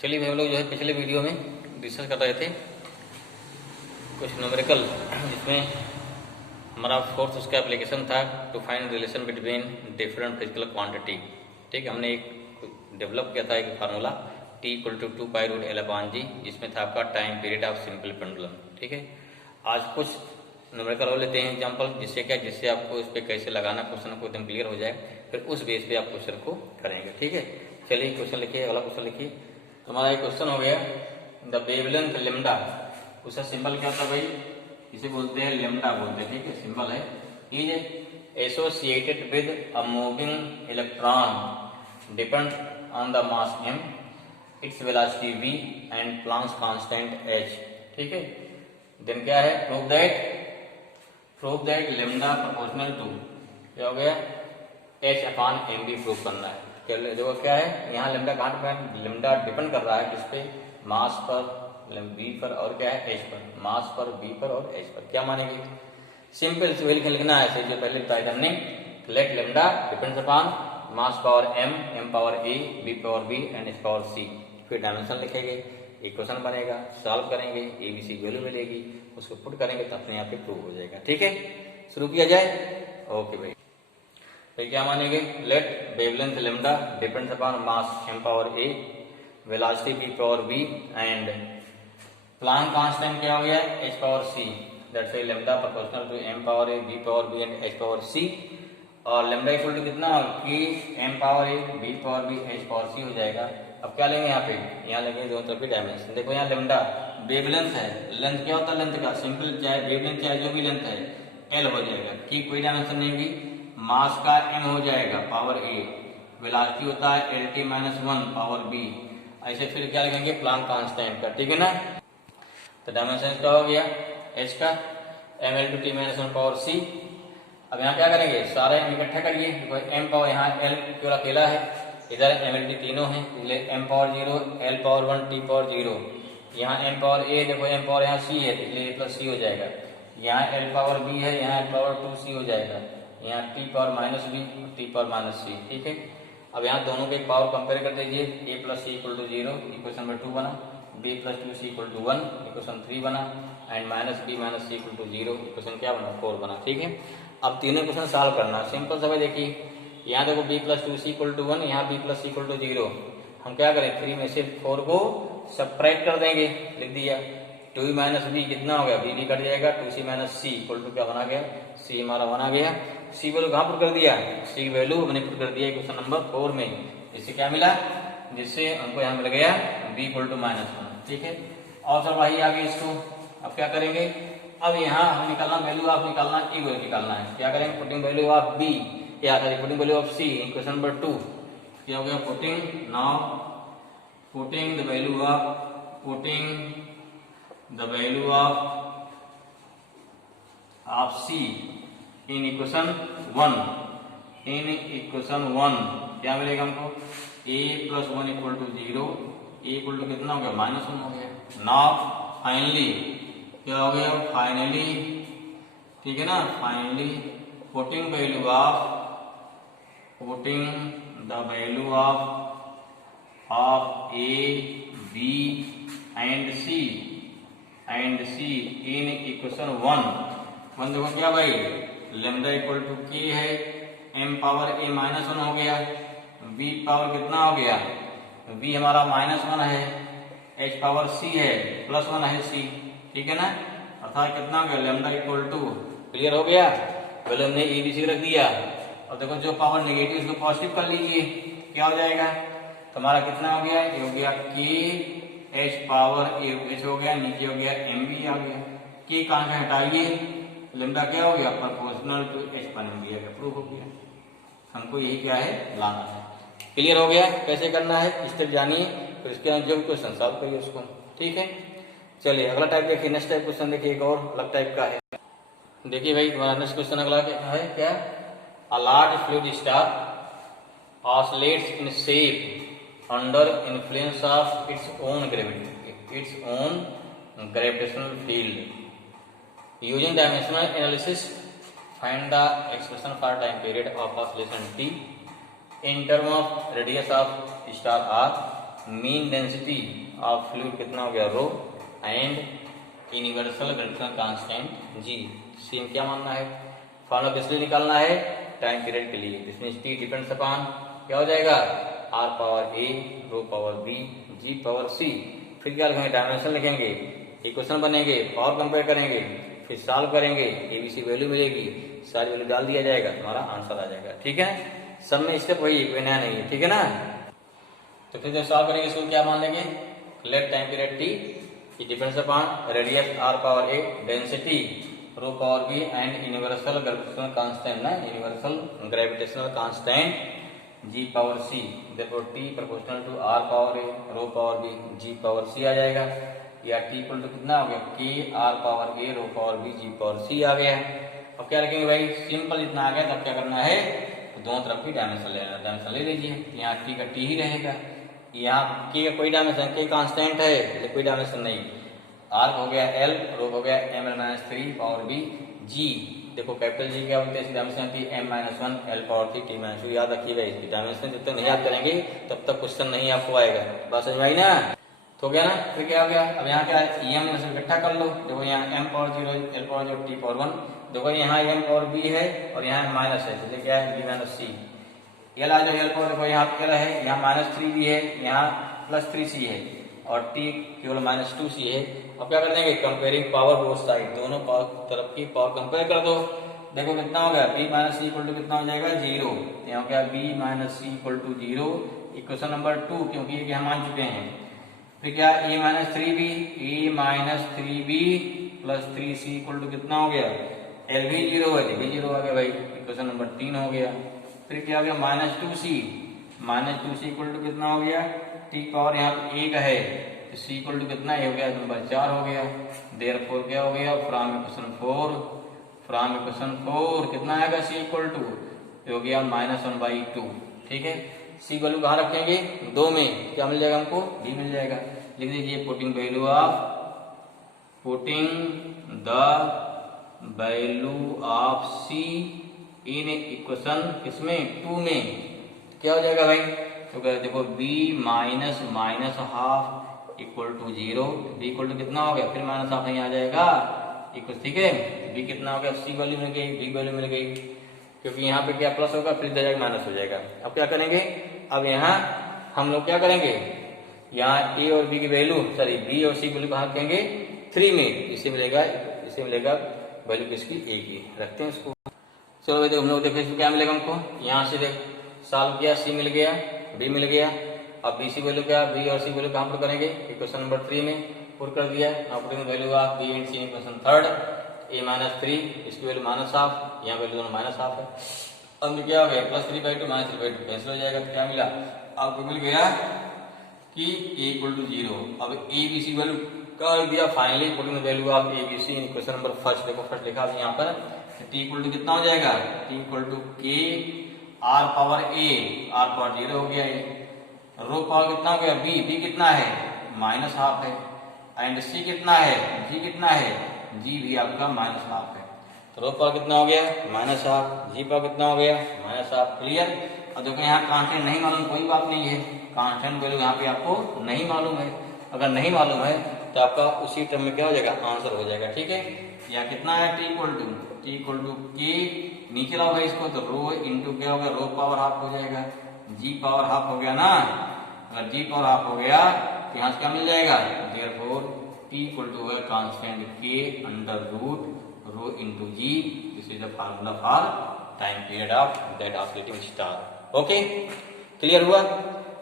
चलिए हम लोग जो है पिछले वीडियो में डिस्कस कर रहे थे कुछ न्यूमेरिकल, जिसमें हमारा फोर्थ उसका एप्लीकेशन था to find relation between different physical quantity. ठीक है, हमने एक डेवलप किया था एक फार्मूला T = 2π√L/g, जिसमें था आपका time period of simple pendulum. ठीक है, आज कुछ न्यूमेरिकल और लेते हैं एग्जांपल, जिससे आपको इस पर कैसे लगाना क्वेश्चन को एकदम क्लियर हो जाए, फिर उस बेस पे आप क्वेश्चन को करेंगे। ठीक है, चलिए क्वेश्चन लिखिए, अगला क्वेश्चन लिखिए। हमारा एक क्वेश्चन हो गया द वेवलेंथ लेमडा, उसका सिंबल क्या था भाई, इसे बोलते हैं लेमडा बोलते हैं। ठीक है, सिंबल है is associated with a moving electron depend on the mass m, its velocity v and Planck's constant h। ठीक है, देन क्या है, prove that lambda proportional to, क्या हो गया, h/mv प्रूव करना है। जो क्या है यहाँ लेमडा कहाँ पे, लेमडा डिपेंड कर रहा है किस पे, मास पर, v पर, और क्या है h पर, मास पर, v पर और h पर। क्या मानेंगे, सिंपल से लिखना है जो पहले बताया हमने, let lambda depends upon mass power m, m power a, v power b and h power c। फिर डायमेंशन लिखेंगे, इक्वेशन बनेगा, सॉल्व करेंगे, abc वैल्यू मिलेगी, उसको पुट करेंगे तो अपने आप ही प्रूव हो जाएगा। ठीक है, शुरू किया जाए। ओके भाई, तो क्या मानेंगे, let wavelength lambda depends upon mass m power a, velocity v power v and Planck constant क्या हो गया, h power c। That's why lambda proportional to m power a, v power v and h power c। और lambda equal to कितना, कि m power a, v power v, h power c हो जाएगा। अब क्या लेंगे यहाँ पे, यहाँ लेंगे दोनों तरफ की डायमेंशन। देखो यहाँ लेमडा वेवलेंथ है, लेंथ क्या होता है लेंथ का, सिंपल चाहे वेवलेंथ चाहे जो भी लेंथ है l हो जाएगा, कि कोई डायमेंशन नहीं होगी। मास का m हो जाएगा पावर a, वेलोसिटी होता है Lt-1 पावर b, ऐसे फिर क्या लिखेंगे, प्लैंक कांस्टेंट का। ठीक है ना, तो डायमेंशन क्या हो गया h का, mL/T-1 पावर c। अब यहाँ क्या करेंगे, सारे इकट्ठा करिए, m पावर यहाँ l केवल अकेला है, इधर mL/T तीनों है, इसलिए m power 0, l power 1, t power 0। यहाँ m पावर a, देखो m पावर यहाँ c है, इसलिए a प्लस c हो जाएगा। यहाँ l पावर b है, यहाँ l पावर 2c हो जाएगा। यहाँ t power minus b, t power minus c। ठीक है, अब यहाँ दोनों के पावर कंपेयर कर दीजिए, a plus c equal to 0, equation number 2 बना, b plus 2c equal to 1, equation 3 बना, and minus b minus c equal to 0, equation क्या बना, 4 बना। ठीक है, अब तीनों इक्वेशन सॉल्व करना, सिंपल सा भाई। देखिए यहाँ देखो b plus 2c equal to 1, यहाँ b plus c equal to 0। हम क्या करें, 3 में से 4 को सब्ट्रैक्ट कर देंगे, लिख दिया 2 माइनस b कितना हो गया, b भी कट जाएगा, 2c minus c equal to क्या बना गया, c हमारा बना गया। c वैल्यू कहाँ पुट कर दिया, c वैल्यू हमने पुट कर दिया क्वेश्चन नंबर 4 में, इससे क्या मिला, जिससे हमको यहाँ मिल गया b इक्वल टू -1। ठीक है, और सब वही आगे इसको अब क्या करेंगे, अब यहाँ हम निकालना वैल्यू ऑफ निकालना, ई वैल्यू निकालना है। क्या करेंगे, पुटिंग वैल्यू ऑफ b, क्या करें, putting value of c, equation number 2 क्या हो गया, putting the value of c in equation 1, क्या मिलेगा हमको, a plus 1 equal to 0, a equal to कितना हो गया, -1 हो गया। नाउ फाइनली क्या हो गया, फाइनली, ठीक है ना, finally putting the value of a, b and c in equation 1 देखो क्या भाई, लेमडा इक्वल टू k है, m पावर a -1 हो गया, v पावर कितना हो गया, v हमारा -1 है, h पावर c है, +1 है c। ठीक है ना, अर्थात कितना हो गया, लेमडा इक्वल टू, क्लियर हो गया, पहले हमने ए बी सी रख दिया, और देखो जो पावर नेगेटिव उसको पॉजिटिव कर लीजिए, क्या हो जाएगा, तुम्हारा कितना हो गया, ये हो गया k h पावर h हो गया, नीचे हो गया m भी आ गया, k कहाँ से हटाइए, लेमडा क्या हो गया, प्रोपोर्शनल टू h पर m भी आ गया, प्रूफ हो गया। हमको यही क्या है, लाना है। क्लियर हो गया, कैसे करना है स्टेप जानिए, फिर इसके बाद जो क्वेश्चन सॉल्व करिए उसको। ठीक है, चलिए अगला टाइप देखिए, नेक्स्ट टाइप क्वेश्चन देखिए, एक और अलग टाइप का है। देखिए भाई तुम्हारा नेक्स्ट क्वेश्चन अगला है क्या, a large fluid star oscillates in shape under influence of its own gravitational field. Using dimensional analysis find the expression for time period of oscillation t in term of radius of star r mean density of fluid कितना हो गया rho and universal gravitational constant G. C में क्या मानना है, formula किस लिए निकालना है, टाइम पीरियड के लिए, जिसमें टी डिपेंड्स अपॉन क्या हो जाएगा R power A rho power B G power C. फिर क्या लिखेंगे, डायमेंशन लिखेंगे, इक्वेशन बनेंगे, पावर कंपेयर करेंगे, फिर सॉल्व करेंगे, एबीसी वैल्यू मिलेगी, सारी वैल्यू डाल दिया जाएगा, तुम्हारा आंसर आ जाएगा। ठीक है, सब में स्टेप वही, कोई नया नहीं है। ठीक है ना, तो फिर जब सॉल्व करेंगे इसको क्या मान लेंगे, let time period T it depends upon radius R power A density rho power B and universal gravitational constant ना, universal gravitational constant G power C, देखो T proportional to R power A rho power B G power C आ जाएगा, या T equal to कितना हो गया K R power A rho power B G power C आ गया। अब क्या रखेंगे भाई, सिंपल इतना आ गया, तब क्या करना है, दोनों तरफ की डायमेंशन लेना, डायमेंशन ले लीजिए, यहाँ टी का टी ही रहेगा, यहाँ के का कोई डायमेंशन, के कांस्टेंट है इसलिए कोई डायमेंशन नहीं, आर हो गया एल, रो हो गया M L minus 3 power B G, देखो कैपिटल जी क्या बोलते हैं, डायमेंशन थी M minus 1 L power 3 T minus 2, याद रखिएगा इसकी डायमेंशन जब तक नहीं याद करेंगे तब तक क्वेश्चन नहीं आपको आएगा, बात समझ में आई ना। तो गया ना, फिर क्या हो गया, अब यहाँ क्या है एम इकट्ठा कर लो, देखो यहाँ M power 0 L power 0 T power 1, देखो यहाँ एम और बी है और यहाँ माइनस है, इसलिए क्या है बी माइनस सी, एल आ जाओ एल पावर, देखो यहाँ एल है, यहाँ माइनस 3 भी है, यहाँ प्लस 3 सी है और टी केवल माइनस 2 सी है। अब क्या कर देंगे, कंपेयरिंग पावर बोथ साइड, दोनों तरफ की पावर कंपेयर कर दो, देखो कितना हो गया B minus C equal to कितना हो जाएगा 0, यहाँ हो गया B minus C equal to 0, equation number 2 क्योंकि ये हम मान चुके हैं। फिर क्या A minus 3b, A minus 3b plus 3c equal to कितना हो गया, एल भी 0 है, भी 0 आ गया भाई, इक्वेशन नंबर 3 हो गया। फिर क्या हो गया minus 2c, minus 2c equal to कितना हो गया, टी पावर यहाँ पे 1 है तो c इक्वल टू कितना हो गया, नंबर 4 हो गया, देयरफॉर क्या हो गया फ्रॉम इक्वेशन 4 कितना आएगा c इक्वल टू हो गया -1/2। ठीक है, सी वैल्यू कहाँ रखेंगे, 2 में क्या मिल जाएगा हमको, डी मिल जाएगा, लिख दीजिए putting the value of C in equation किसमें 2 में, क्या हो जाएगा भाई, तो देखो b minus minus half equal to 0, b equal to कितना हो गया, फिर माइनस हाफ नहीं आ जाएगा इक्वल, ठीक है, b कितना हो गया, c वैल्यू मिल गई, b वैल्यू मिल गई, क्योंकि यहाँ पे क्या प्लस होगा फिर जाएगा माइनस हो जाएगा। अब क्या करेंगे, अब यहाँ हम लोग क्या करेंगे, यहाँ a और b की वैल्यू सॉरी b और c वैल्यू कहाँ रखेंगे 3 में, इसे मिलेगा वैल्यू किसकी a की, रखते हैं इसको। चलो भाई हम लोग देखो इसको क्या मिलेगा हमको, यहाँ से देख सॉल्व किया, c मिल गया, b मिल गया, अब b c वैल्यू क्या, b और c वैल्यू कहाँ पुट करेंगे, इक्वेशन नंबर 3 में पुट कर दिया, value of b and c equation 3rd, a minus 3 इसकी वैल्यू माइनस हाफ, यहाँ वैल्यू दोनों माइनस हाफ है, अब क्या हो गया +3/2 -3/2 कैंसिल हो जाएगा, तो क्या मिला आपको मिल गया कि a इक्वल टू 0। अब a b c वैल्यू कर दिया finally, putting value of a b c in equation number first, देखो फर्स्ट लिखा है यहाँ पर, t इक्वल टू कितना हो जाएगा, t equal to k r power a, r power 0 हो गया, रो पावर कितना हो गया b कितना है माइनस हाफ है, एंड c कितना है, g कितना है, g भी आपका माइनस हाफ है, तो रो पावर कितना हो गया माइनस हाफ, जी पावर कितना हो गया माइनस हाफ, क्लियर। अब देखो यहाँ कांस्टेंट नहीं मालूम कोई बात नहीं है, कांस्टेंट वैल्यू यहाँ पे आपको नहीं मालूम है, अगर नहीं मालूम है तो आपका उसी टर्म में क्या हो जाएगा आंसर हो जाएगा। ठीक है, यहाँ कितना है टी इक्वल टू के, नीचे लाओ भाई इसको, तो रो इंटू क्या होगा, रो पावर हाफ हो जाएगा, जी पावर हाफ हो गया ना, अगर जी पावर हाफ हो गया तो यहाँ से क्या मिल जाएगा, देयरफॉर टी इक्वल टू है कांस्टेंट के under root rho into G, this is the formula for time period of that oscillating star. Okay, clear हुआ।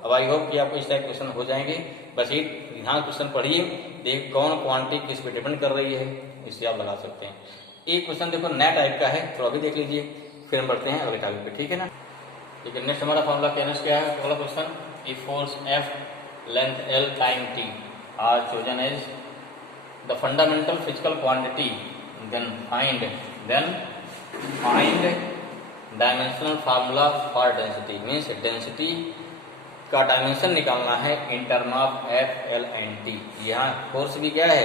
अब आई होप कि आपको इस टाइप क्वेश्चन हो जाएंगे, बस एक ध्यान क्वेश्चन पढ़िए, देख कौन क्वांटिटी किस पे डिपेंड कर रही है, इससे आप लगा सकते हैं। एक क्वेश्चन देखो नया टाइप का है, तो अभी देख लीजिए, फिर हम बढ़ते हैं अगले टॉपिक पे, ठीक है ना। लेकिन नेक्स्ट हमारा फॉर्मूला क्या है, अगला question, if force F length L time T are chosen as the fundamental physical quantity, then find dimensional formula for density, means density का डायमेंशन निकालना है in term of F L and T। यहाँ force भी क्या है,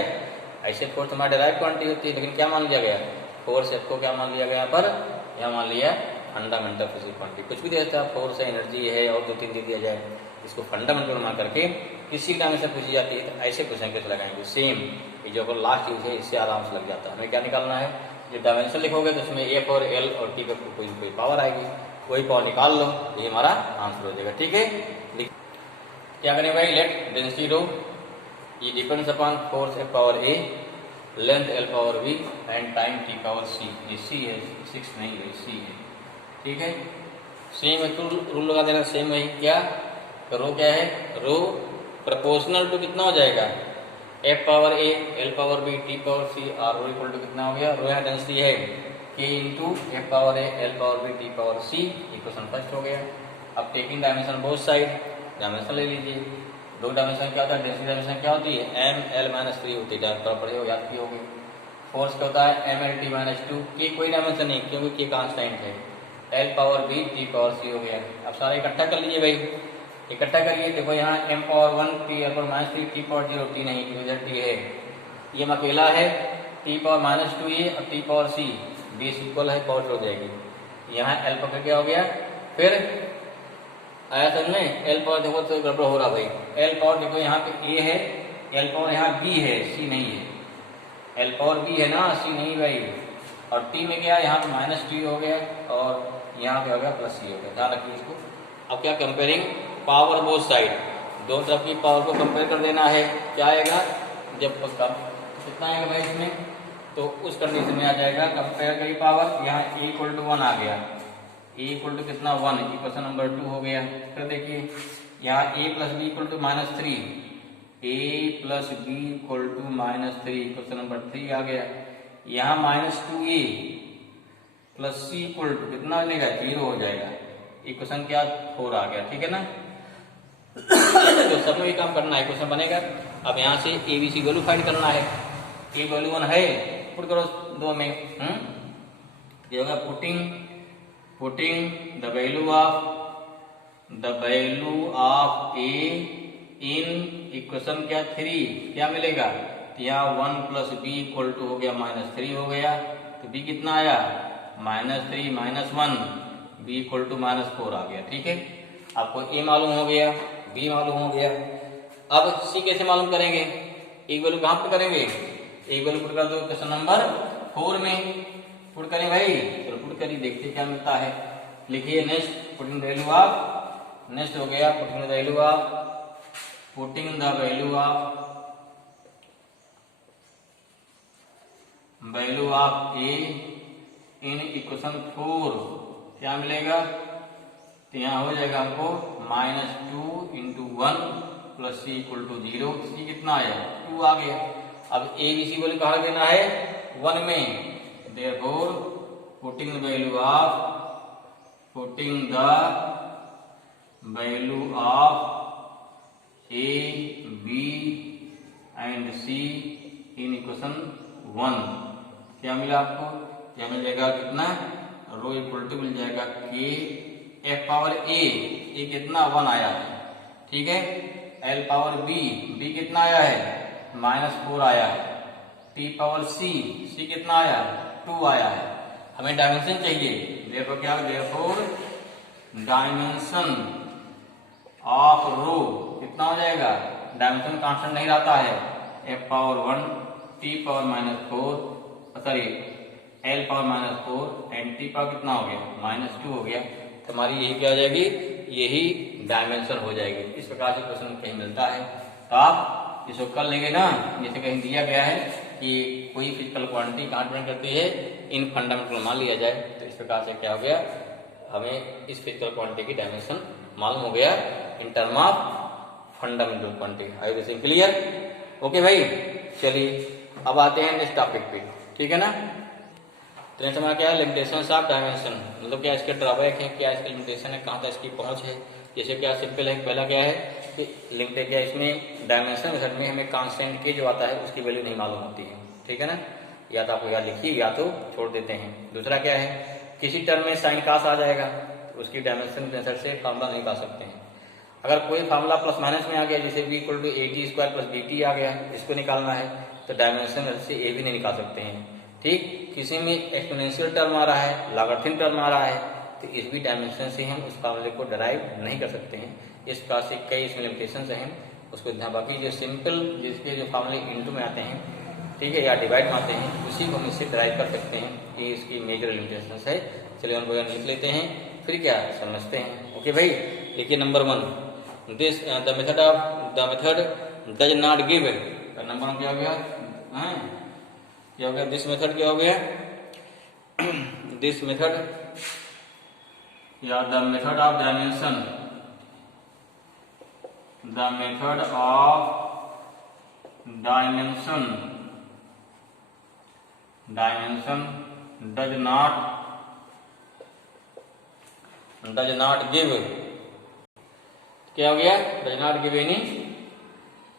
ऐसे force हमारा derive quantity होती है, लेकिन क्या मान लिया गया, फोर्स F को क्या मान लिया गया यहाँ पर, यहाँ मान लिया फंडामेंटल फिजिकल क्वांटिटी, कुछ भी दे देता है, फोर्स है, एनर्जी है और 2-3 दे दिया जाए, इसको फंडामेंटल मान करके किसी डायमेंशन पूछी जाती है तो ऐसे क्वेश्चन कैसे लगाएंगे, सेम ये जो लास्ट यूज है इससे आराम से लग जाता है। हमें क्या निकालना है, जो डायमेंशन लिखोगे तो उसमें एफ और एल और टी पे कोई पावर आएगी, कोई पावर निकाल लो, ये हमारा आंसर हो जाएगा। ठीक है, क्या करें भाई, लेट डेंसिटी रो ये depends upon force F power A, length L power V and time T power C. ये सी है, 6 नहीं है, सी है। ठीक है, सेम एक रूल लगा देना, सेम वही। क्या रो क्या है, रो प्रोपोर्शनल टू कितना हो जाएगा, F power A L power B T power C R rho equal to कितना हो गया, रो यहाँ डेंसिटी है के into F power A L power B T power C. Equation first हो गया। अब taking dimension both side, dimension ले लीजिए। दो डायमेंशन क्या होता है, डेंसिटी डायमेंशन क्या होती है, एम एल माइनस 3 होती है, पढ़े हो, याद किए होगे। फोर्स क्या होता है, एम एल टी माइनस 2, के कोई डायमेंशन नहीं क्योंकि के कांस्टेंट है, L power B T power C हो गया। अब सारा इकट्ठा कर लीजिए भाई, इकट्ठा करिए। देखो यहाँ M power 1 T power minus 3 T power 0 T नहीं, इधर टी है, ये अकेला है, टी पावर माइनस 2 ये और टी पावर सी बेस इक्वल है, पावर हो जाएगी। यहाँ एल पावर क्या हो गया, फिर आया समझ में, एल पावर देखो तो गड़बड़ हो रहा भाई, एल पावर देखो यहाँ पे ए है, एल पावर यहाँ बी है, सी नहीं है, एल पावर बी है ना, सी नहीं भाई। और टी में क्या, यहाँ पे माइनस टी हो गया और यहाँ पे हो गया प्लस सी हो गया, ध्यान रखिए इसको। अब क्या, कंपेयरिंग पावर बोथ साइड, दोनों तरफ की पावर को कंपेयर कर देना है। क्या आएगा, जब कितना आएगा भाई इसमें, तो उस कंडीशन में आ जाएगा कंपेयर करी पावर, यहाँ ए इक्वल टू 1 आ गया, ए इक्वल टू कितना 1, इक्वेशन नंबर 2 हो गया। फिर देखिए यहाँ A plus B equal to minus 3, A plus B equal to minus 3, equation number 3 आ गया। यहाँ minus 2a plus C equal to कितना मिलेगा, 0 हो जाएगा, इक्वेशन क्या 4 आ गया। ठीक है ना, तो सब में ये काम करना है, क्वेश्चन बनेगा। अब यहाँ से A B C value find करना है, ए वैल्यू 1 है, पुट करो दो में, ये होगा putting the value of A in equation क्या 3, क्या मिलेगा, तो यहाँ 1 प्लस बी इक्वल टू हो गया माइनस 3 हो गया, तो बी कितना आया minus 3 minus 1, B equal to minus 4 आ गया। ठीक है, आपको ए मालूम हो गया, बी मालूम हो गया। अब सी कैसे मालूम करेंगे, एक वैल्यू कहाँ पर करेंगे, एक वैल्यू पुट कर दो क्वेश्चन नंबर 4 में, पुट करें भाई, चलो पुट करिए, देखते क्या मिलता है। लिखिए next, putting the value of, next हो गया putting the value of A in equation 4, क्या मिलेगा, तो यहाँ हो जाएगा हमको minus 2 into 1 plus C equal to 0, C कितना आया 2 आ गया। अब ए बी सी बोले कहाँ देना है 1 में, therefore putting the value of a b and c in equation 1, क्या मिला आपको, क्या मिलेगा कितना, रो इक्वल टू मिल जाएगा के एफ पावर ए कितना 1 आया है, ठीक है, एल पावर बी कितना आया है -4 आया है, टी पावर सी कितना आया 2 आया है। हमें डायमेंशन चाहिए, देखो क्या, therefore डायमेंशन ऑफ रो कितना हो जाएगा, डायमेंशन कांस्टेंट नहीं रहता है, F power 1 T power -4 sorry L power -4 and T power कितना हो गया -2 हो गया, तो हमारी यही क्या हो जाएगी, यही डायमेंशन हो जाएगी। इस प्रकार से क्वेश्चन कहीं मिलता है तो आप इसको कर लेंगे ना, जैसे कहीं दिया गया है कि कोई फिजिकल क्वांटिटी कहाँ डिपेंड करती है, इन फंडामेंटल मान लिया जाए, तो इस प्रकार से क्या हो गया, हमें इस फिजिकल क्वांटिटी की डायमेंशन मालूम हो गया इन term of fundamental quantity. I this clear, okay भाई। चलिए अब आते हैं नेक्स्ट टॉपिक पे, ठीक है ना। तो नेक्स्ट हमारा क्या है, लिमिटेशंस ऑफ डायमेंशन, मतलब क्या इसके ड्रॉबैक है, क्या इसकी लिमिटेशन है, कहाँ तक इसकी पहुंच है। जैसे क्या सिंपल है, पहला क्या है कि लिमिटेड क्या इसमें डायमेंशन मेथड में हमें कांस्टेंट के जो आता है उसकी वैल्यू नहीं मालूम होती है, ठीक है ना, या तो आपको याद लिखिए या तो छोड़ देते हैं। दूसरा क्या है, किसी टर्म में साइन कास आ जाएगा तो उसकी डायमेंशन मेथड से फार्मूला नहीं पा सकते हैं। अगर कोई फार्मूला प्लस माइनस में आ गया, जैसे b equal to AT² plus BT आ गया, इसको निकालना है तो डायमेंशन मेथड से ए भी नहीं निकाल सकते हैं, ठीक। किसी में एक्सपोनेंशियल टर्म आ रहा है, लॉगरिथम टर्म आ रहा है, तो इस भी डायमेंशन से हम उस फार्मूले को डराइव नहीं कर सकते हैं। इस प्रकार से कई इसमें लिमिटेशन हैं, उसको ध्यान। बाकी जो सिंपल जिसके जो फॉर्मूले इंटू में आते हैं, ठीक है, या डिवाइड में आते हैं, उसी को हम इससे ड्राइव कर सकते हैं। ये इसकी मेजर लिमिटेशन है। चलिए उनको लिख लेते हैं, फिर क्या समझते हैं। ओके भाई, देखिए number 1, this the method does not give. Number 1 क्या हो गया, क्या हो गया, दिस मेथड क्या हो गया, दिस मेथड या the method of dimension, the method of dimension does not give, क्या हो गया, does not give any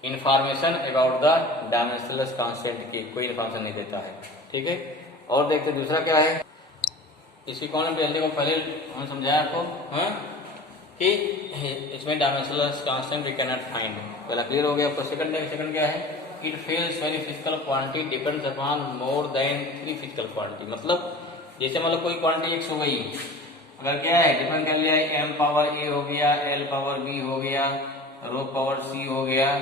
information about the dimensionless constant की, कोई इंफॉर्मेशन नहीं देता है। ठीक है, और देखते दूसरा क्या है। इसी कॉलम पे को पहले हमने समझाया आपको कि इसमें dimensionless constant we can not find, पहला क्लियर हो गया। आपको सेकंड क्या है, it fails when physical quantity depends upon more than 3 physical quantity. मतलब जैसे मतलब कोई क्वांटिटी x हो गई, अगर क्या है डिपेंड कर लिया, m पावर a हो गया, l पावर b हो गया, रो पावर c हो गया,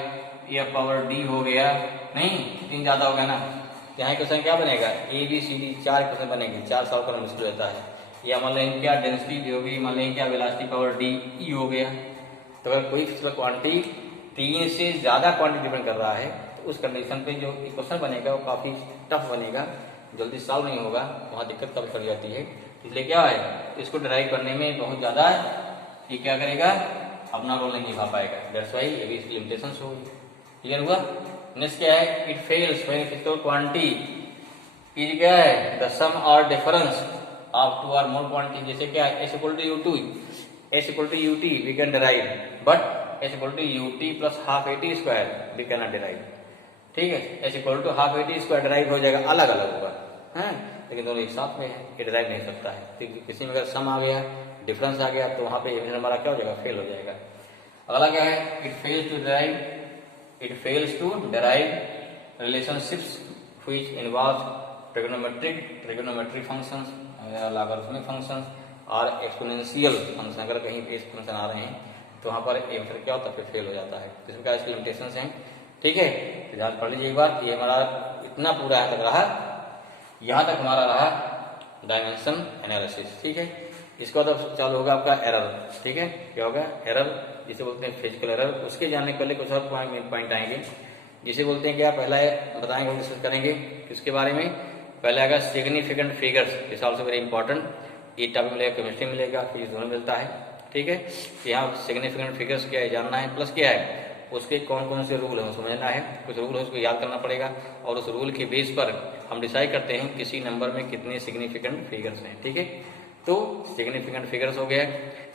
f पावर d हो गया, नहीं 3 ज्यादा हो गया ना, यहाँ क्वेश्चन क्या बनेगा, A B C D 4 question बनेंगे, 4 सॉल्व करना मुश्किल होता है। या मान लें क्या डेंसिटी दी होगी, मान लें क्या वेलोसिटी पावर डी ई हो गया। तो अगर कोई फिजिकल क्वांटिटी 3 से ज्यादा क्वांटिटी डिपेंड कर रहा है, तो उस कंडीशन पे जो इक्वेशन बनेगा वो काफी टफ बनेगा, जल्दी सॉल्व नहीं होगा, वहाँ दिक्कत काफी पड़ जाती है। इसलिए क्या है, इसको ड्राइव करने में बहुत ज्यादा ये क्या करेगा, अपना रोल नहीं निभा पाएगा। दैट्स व्हाई ये भी इसकी लिमिटेशंस होगी। क्लियर हुआ। नेक्स्ट क्या है, it fails when physical quantity is क्या है, द सम और डिफरेंस ऑफ 2 और मोर क्वांटिटी। जैसे क्या है, s equal to u2, s equal to ut we can derive, but s equal to ut plus half at square we can not derive. ठीक है, s equal to half at square derive हो जाएगा, अलग अलग होगा, है, लेकिन दोनों एक साथ में है, ये डिराइव नहीं सकता है। तो किसी में अगर सम आ गया, डिफरेंस आ गया, तो वहां पे हमारा क्या हो जाएगा, फेल हो जाएगा। अगला क्या है, it fails to derive relationships which involve trigonometric functions, logarithmic functions और एक्सपोनेंशियल फंक्शन। अगर कहीं पे फंक्शन आ रहे हैं तो वहां पर फिर क्या होता है, फिर फेल हो जाता है। इसमें क्या इसकी लिमिटेशंस हैं। ठीक है, तो ध्यान पढ़ लीजिए एक बार। ये हमारा इतना पूरा यहाँ तक रहा, यहाँ तक हमारा रहा डायमेंशन एनालिसिस। ठीक है, इसका मतलब चालू होगा आपका एरर। ठीक है, क्या होगा, एरर जिसे बोलते हैं फिजिकल एरर। उसके जानने के पहले कुछ और पॉइंट आएंगे, जिसे बोलते हैं क्या, पहला बताएंगे, डिस्कस करेंगे किसके बारे में। पहले आएगा सिग्निफिकेंट फिगर्स, इस ऑल्सो वेरी इंपॉर्टेंट। ये टॉपिक मिलेगा, केमिस्ट्री मिलेगा, फिजिक्स दोनों मिलता है। ठीक है, यहाँ सिग्निफिकेंट फिगर्स क्या है जानना है, प्लस क्या है उसके कौन कौन से रूल है समझना है। कुछ रूल है उसको याद करना पड़ेगा, और उस रूल के बेस पर हम डिसाइड करते हैं किसी नंबर में कितने सिग्निफिकेंट फिगर्स हैं। ठीक है, तो सिग्निफिकेंट फिगर्स हो गया।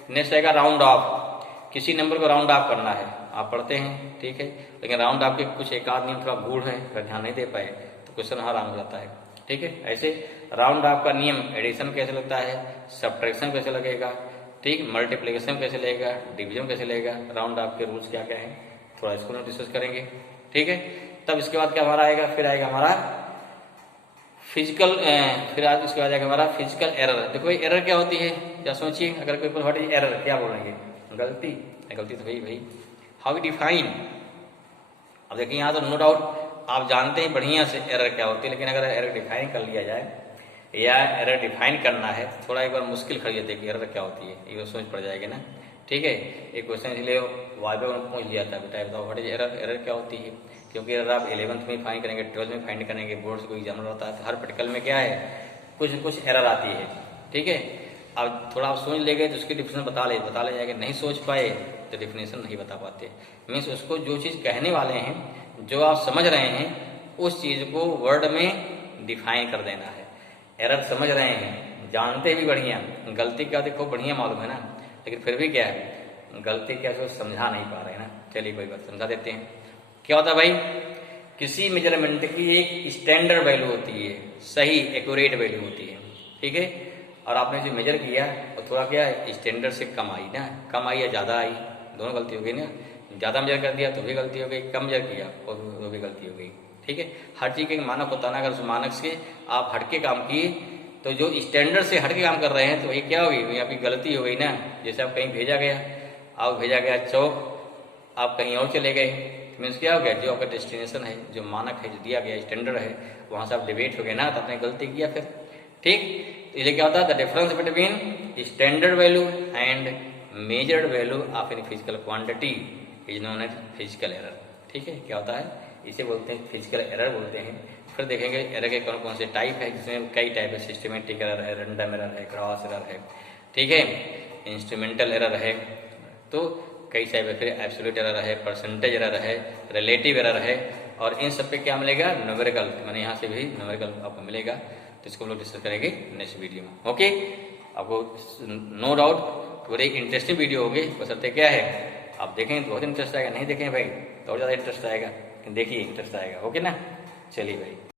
नेक्स्ट आएगा राउंड ऑफ, किसी नंबर को राउंड ऑफ करना है, आप पढ़ते हैं। ठीक है, लेकिन राउंड ऑफ के कुछ एक आध नियम थोड़ा भूल है, अगर ध्यान नहीं दे पाए तो क्वेश्चन हराम हो जाता है। ठीक है, ऐसे राउंड ऑफ का नियम, एडिशन कैसे लगता है, सब्ट्रैक्शन कैसे लगेगा, ठीक, मल्टीप्लिकेशन कैसे लगेगा, डिवीजन कैसे लगेगा, राउंड ऑफ के रूल्स क्या क्या हैं, थोड़ा इसको डिस्कस करेंगे। ठीक है, तब इसके बाद क्या हमारा आएगा, फिर आएगा हमारा फिजिकल, फिर आज इसके बाद आएगा हमारा फिजिकल एरर। देखो भाई एरर क्या होती है, क्या सोचिए, अगर कोई व्हाट इज एरर क्या बोलेंगे, गलती। गलती तो भाई हाउ डिफाइन। अब देखिए यहाँ तो नो डाउट आप जानते हैं बढ़िया से एरर क्या होती है, लेकिन अगर एरर डिफाइन कर लिया जाए या एरर डिफाइन करना है तो थोड़ा एक बार मुश्किल खड़ी जाती है कि एरर क्या होती है, ये सोच पड़ जाएगी ना। ठीक है, एक क्वेश्चन इसलिए वाइबा में पूछ लिया था, बेटा बताओ व्हाट इज एरर, एरर क्या होती है। क्योंकि एरर आप 11th में फाइंड करेंगे, 12th में फाइंड करेंगे, बोर्ड से कोई एग्जाम होता है तो हर प्रैक्टिकल में क्या है, कुछ न कुछ एरर आती है। ठीक है, अब थोड़ा आप सोच ले गए तो उसकी डिफिनेशन बता ले जाएगा, नहीं सोच पाए तो डिफिनेशन नहीं बता पाते। मीन्स उसको जो चीज़ कहने वाले हैं, जो आप समझ रहे हैं, उस चीज़ को वर्ड में डिफाइन कर देना है। एरर समझ रहे हैं, जानते भी बढ़िया, गलती क्या देखो बढ़िया मालूम है ना, लेकिन फिर भी क्या है, गलती क्या है समझा नहीं पा रहे हैं ना। चलिए कोई बात समझा देते हैं। क्या होता है भाई, किसी मेजरमेंट की एक स्टैंडर्ड वैल्यू होती है, सही एक्यूरेट वैल्यू होती है। ठीक है, और आपने जो मेजर किया वो थोड़ा क्या स्टैंडर्ड से कम आई ना, कम आई या ज़्यादा आई, दोनों गलती हो गई ना। ज़्यादा मेजर कर दिया तो भी गलती हो गई, कम मेजर किया तो भी गलती हो गई। ठीक है, हर चीज़ के मानक होता है ना, अगर उस मानक से आप हटके काम किए तो जो स्टैंडर्ड से हटके काम कर रहे हैं तो ये क्या होगी, आपकी गलती हो गई ना। जैसे आप कहीं भेजा गया आपको भेजा गया चौक, आप कहीं और चले गए, मीन्स क्या हो गया, जो आपका डेस्टिनेशन है, जो मानक है, जो दिया गया स्टैंडर्ड है, वहाँ से आप डिबेट हो गए ना, तो आपने गलती किया फिर। ठीक, इसलिए क्या होता है, the difference between standard value and measured value of any physical quantity is known as physical error. ठीक है, क्या होता है, इसे बोलते हैं फिजिकल एरर बोलते हैं। फिर देखेंगे एरर के कौन कौन से टाइप है, जिसमें कई टाइप है, सिस्टमेटिक एरर है, रैंडम एरर है, क्रॉस एरर है, ठीक है, इंस्ट्रूमेंटल एरर है, तो कई टाइप है। फिर एब्सोल्यूट एरर है, परसेंटेज एरर है, रिलेटिव एरर है, और इन सब पे क्या मिलेगा, न्यूमेरिकल, मैंने यहाँ से भी न्यूमेरिकल आपको मिलेगा, तो इसको हम लोग डिस्कस करेंगे नेक्स्ट वीडियो में। ओके, आपको नो डाउट बड़ी इंटरेस्टिंग वीडियो होगी, बशर्ते क्या है आप देखेंगे तो बहुत इंटरेस्ट आएगा, नहीं देखें भाई तो और ज़्यादा इंटरेस्ट आएगा, देखिए इंटरेस्ट आएगा। ओके ना, चलिए भाई।